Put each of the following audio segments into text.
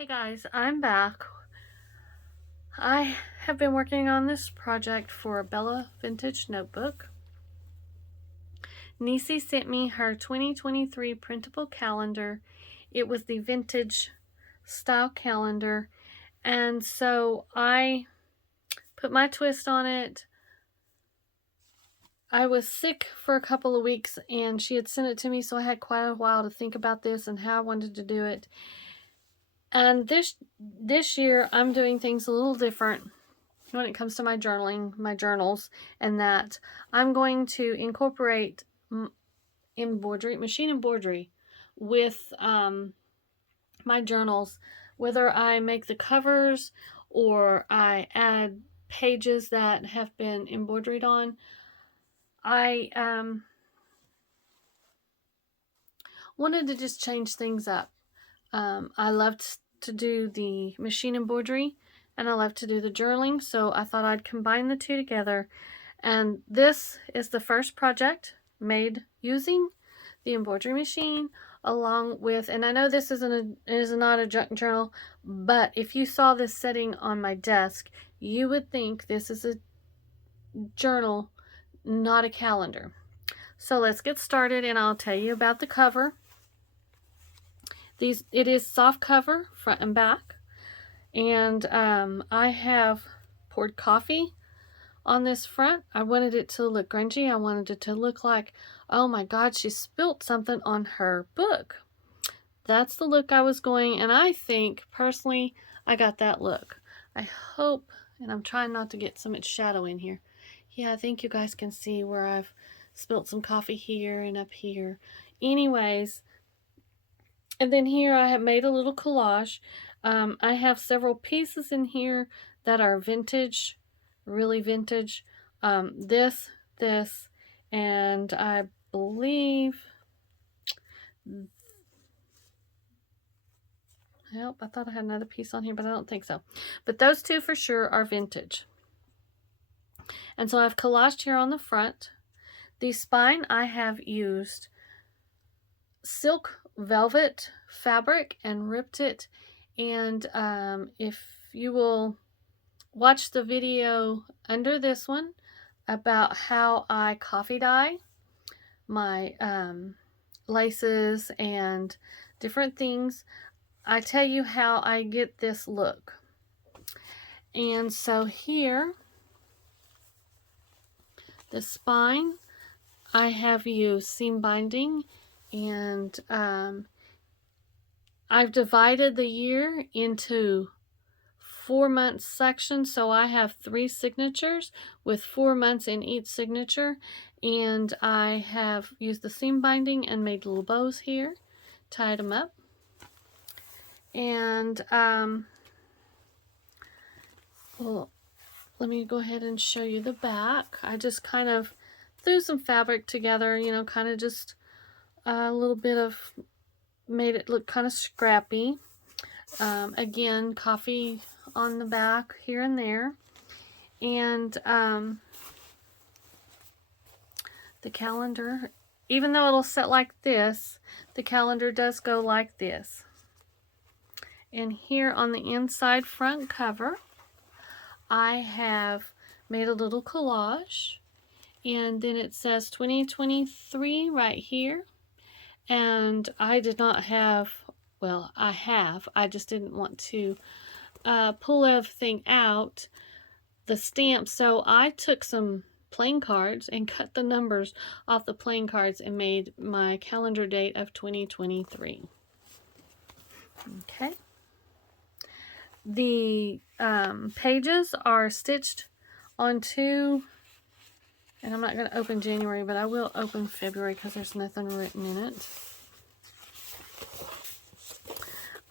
Hey guys, I'm back. I have been working on this project for a Bella Vintage notebook. Necee sent me her 2023 printable calendar. It was the vintage style calendar, and so I put my twist on it. I was sick for a couple of weeks and she had sent it to me, so I had quite a while to think about this and how I wanted to do it. And this year I'm doing things a little different when it comes to my journaling, my journals, and that I'm going to incorporate embroidery, machine embroidery with my journals, whether I make the covers or I add pages that have been embroidered on. I wanted to just change things up. I loved to do the machine embroidery and I love to do the journaling, so I thought I'd combine the two together. And this is the first project made using the embroidery machine, along with, and I know this is not a junk journal, but if you saw this sitting on my desk, you would think this is a journal, not a calendar. So let's get started and I'll tell you about the cover. It is soft cover, front and back, and I have poured coffee on this front. I wanted it to look grungy. I wanted it to look like, oh my God, she spilt something on her book. That's the look I was going, and I think personally I got that look. I hope, and I'm trying not to get so much shadow in here. Yeah, I think you guys can see where I've spilt some coffee here and up here. Anyways, and then here I have made a little collage. I have several pieces in here that are vintage, really vintage. This, and I believe, well, I thought I had another piece on here, but I don't think so. But those two for sure are vintage. And so I've collaged here on the front. The spine, I have used silk velvet fabric and ripped it. And if you will watch the video under this one about how I coffee dye my laces and different things, I tell you how I get this look. And so here, the spine, I have used seam binding, and I've divided the year into 4-month sections, so I have 3 signatures with 4 months in each signature, and I have used the seam binding and made little bows here, tied them up. And well, let me go ahead and show you the back. I just kind of threw some fabric together, you know, kind of just a little bit of, made it look kind of scrappy. Again, coffee on the back here and there. And the calendar, even though it'll sit like this, the calendar does go like this. And here on the inside front cover, I have made a little collage, and then it says 2023 right here. And I did not have, well, I just didn't want to pull everything out, the stamps, so I took some playing cards and cut the numbers off the playing cards and made my calendar date of 2023. Okay. The pages are stitched onto, and I'm not going to open January, but I will open February because there's nothing written in it.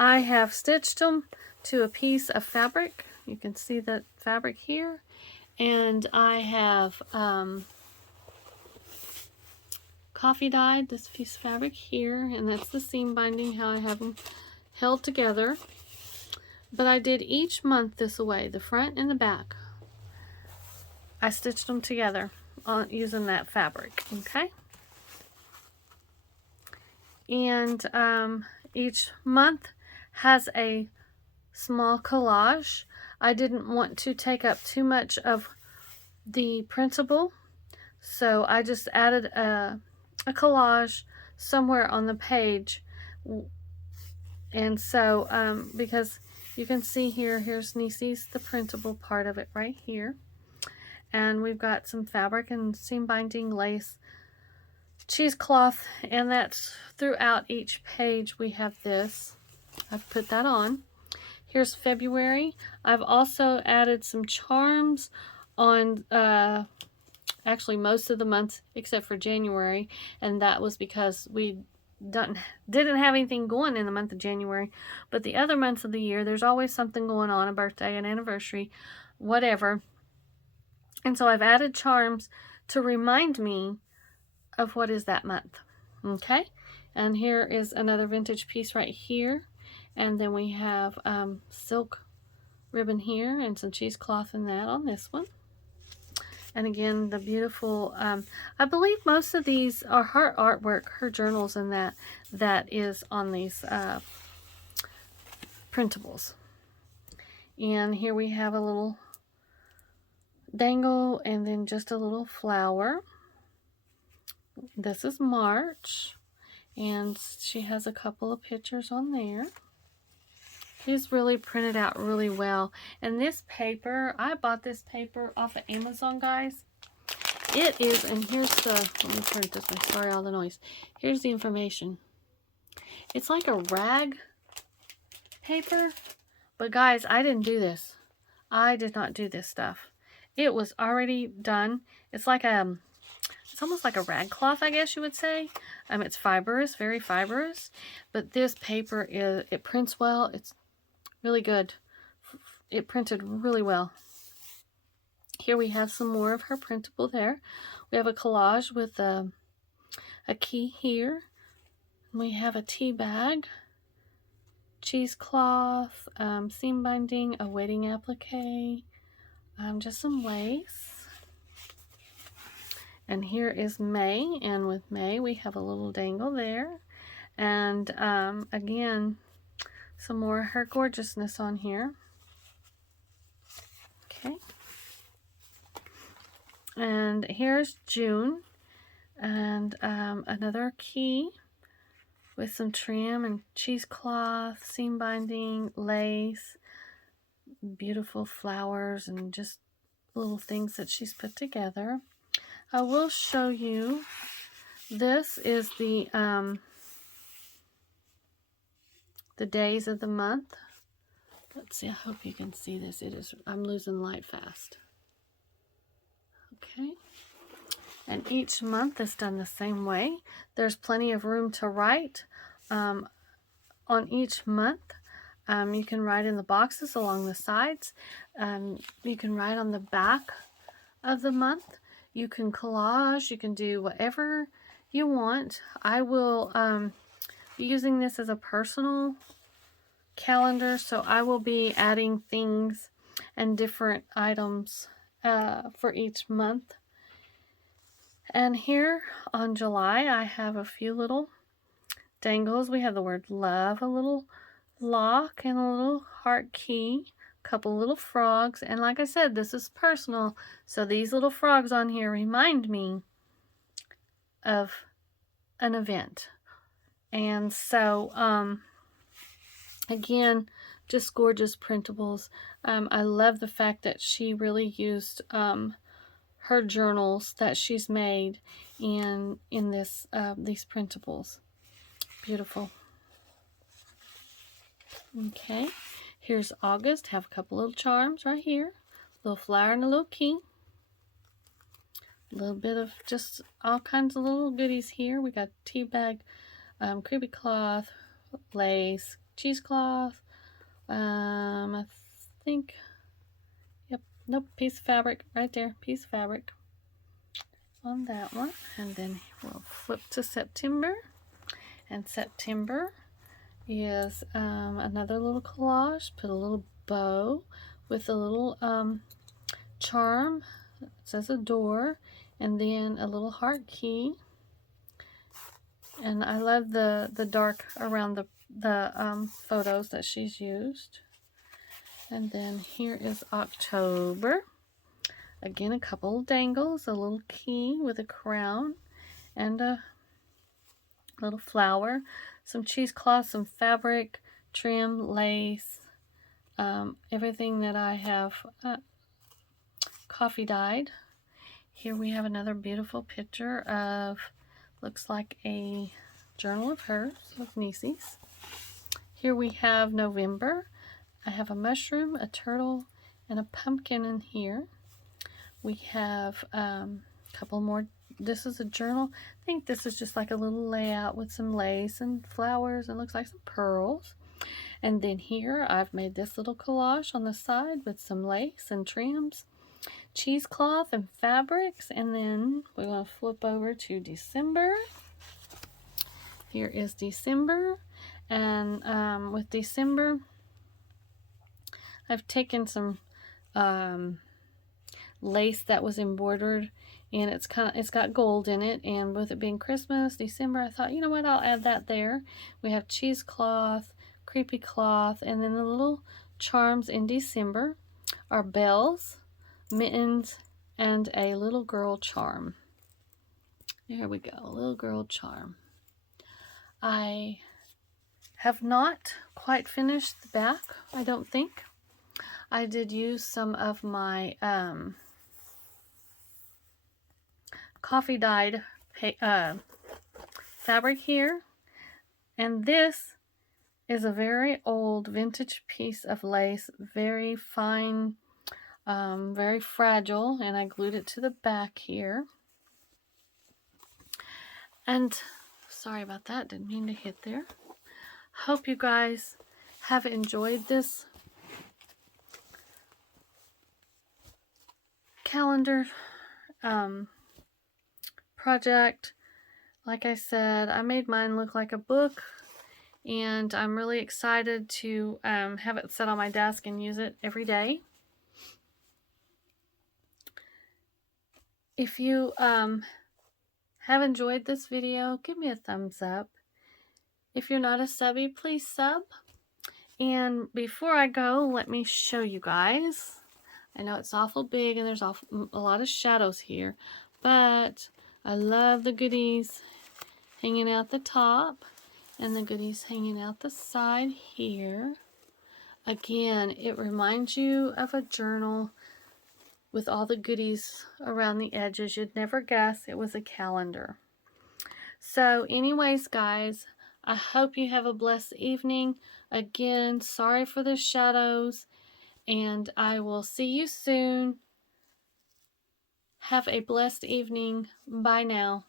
I have stitched them to a piece of fabric. You can see that fabric here. And I have coffee dyed this piece of fabric here, and that's the seam binding, how I have them held together. But I did each month this way, the front and the back. I stitched them together using that fabric, okay? And each month has a small collage. I didn't want to take up too much of the printable, so I just added a collage somewhere on the page. And so because you can see here, here's Necee's, the printable part of it right here, and we've got some fabric and seam binding, lace, cheesecloth, and that's throughout each page. We have this. I've put that on. Here's February. I've also added some charms on actually most of the months except for January, and that was because we didn't have anything going in the month of January. But the other months of the year, there's always something going on, a birthday, an anniversary, whatever. And so I've added charms to remind me of what is that month. Okay, and here is another vintage piece right here, and then we have silk ribbon here and some cheesecloth in that on this one. And again, the beautiful, I believe most of these are her artwork, her journals, and that is on these printables. And here we have a little dangle and then just a little flower. This is March, and she has a couple of pictures on there. She's really printed out really well. And this paper, I bought this paper off of Amazon, guys. It is, and here's the, let me turn it this way, sorry all the noise. Here's the information. It's like a rag paper, but guys, I didn't do this. I did not do this stuff. It was already done. It's like it's almost like a rag cloth, I guess you would say. It's fibrous, very fibrous, but this paper it prints well. It's really good. It printed really well. Here we have some more of her printable there. We have a collage with a key here. We have a tea bag, cheesecloth, seam binding, a wedding applique, just some lace. And here is May, and with May we have a little dangle there. And again, some more of her gorgeousness on here. Okay. And here's June, and another key with some trim and cheesecloth, seam binding, lace, beautiful flowers, and just little things that she's put together. I will show you, this is the days of the month. Let's see, I hope you can see this. It is, I'm losing light fast. Okay, and each month is done the same way. There's plenty of room to write on each month. You can write in the boxes along the sides. You can write on the back of the month. You can collage. You can do whatever you want. I will be using this as a personal calendar, so I will be adding things and different items for each month. And here on July, I have a few little dangles. We have the word love, a little lock, and a little heart key, a couple little frogs. And like I said, this is personal, so these little frogs on here remind me of an event. And so again, just gorgeous printables. I love the fact that she really used her journals that she's made in this these printables. Beautiful. Okay, here's August. Have a couple little charms right here, a little flower and a little key. A little bit of just all kinds of little goodies here. We got tea bag, creepycloth, lace, cheesecloth. I think, yep, nope, piece of fabric right there, piece of fabric on that one. And then we'll flip to September, and September is another little collage. Put a little bow with a little charm. It says a door, and then a little heart key. And I love the dark around the photos that she's used. And then here is October. Again, a couple of dangles, a little key with a crown, and a little flower, some cheesecloth, some fabric, trim, lace, everything that I have coffee dyed. Here we have another beautiful picture of, looks like a journal of hers, of Necee's. Here we have November. I have a mushroom, a turtle, and a pumpkin in here. We have a couple more. This is a journal. I think this is just like a little layout with some lace and flowers and looks like some pearls. And then here I've made this little collage on the side with some lace and trims, cheesecloth and fabrics. And then we're going to flip over to December. Here is December. And with December, I've taken some lace that was embroidered, and it's got gold in it, and with it being Christmas, December, I thought, you know what, I'll add that there. We have cheesecloth, creepycloth, and then the little charms in December are bells, mittens, and a little girl charm. There we go, a little girl charm. I have not quite finished the back, I don't think. I did use some of my coffee dyed fabric here, and this is a very old vintage piece of lace, very fine, very fragile, and I glued it to the back here. And sorry about that, didn't mean to hit there. Hope you guys have enjoyed this calendar project. Like I said, I made mine look like a book, and I'm really excited to have it set on my desk and use it every day. If you have enjoyed this video, give me a thumbs up. If you're not a subby, please sub. And before I go, let me show you guys. I know it's awful big and there's a lot of shadows here, but I love the goodies hanging out the top and the goodies hanging out the side here. Again, it reminds you of a journal with all the goodies around the edges. You'd never guess it was a calendar. So anyways, guys, I hope you have a blessed evening. Again, sorry for the shadows, and I will see you soon. Have a blessed evening. Bye now.